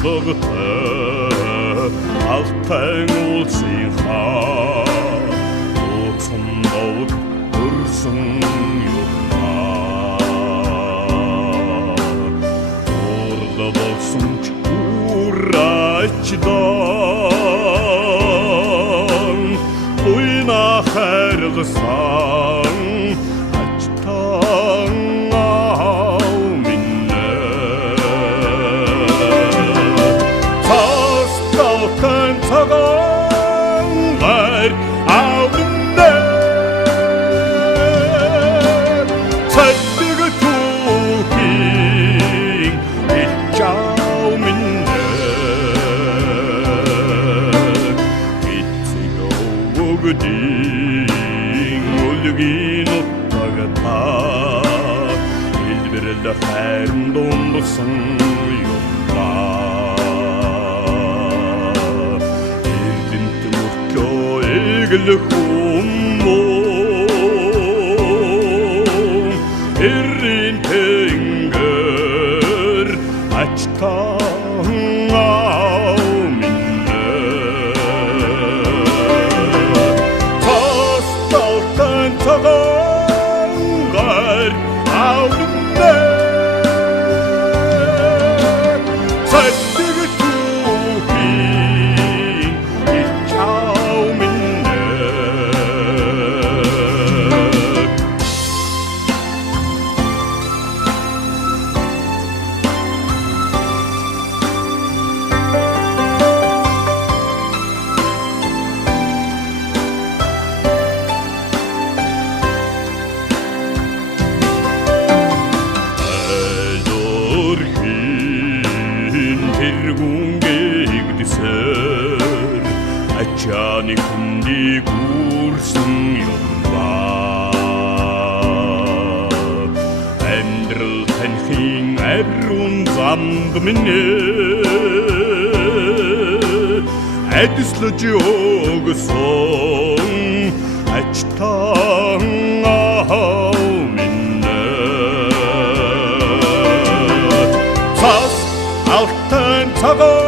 барлықты алтын улсыйға отсын бауыт тұрсын юлға орды болсын урачдан бұйна қәрғысан ачтан ау минне тасталтын сағанғар ау минне сәттігі туғин итчау минне итсігі өгдин өлгін ұттағыта елбірілді қәрін домбысын юлға елдің түміркі егілі құмын ерін теңгір ачтан ау минне тасталтын сағанғар ау минне сәттігі туғин итчау минне Gidisir Açani kundi kursun yolda Endril tenhin erun zandı minne Edislici oğusun Açtan ahav minne Tas altın tağı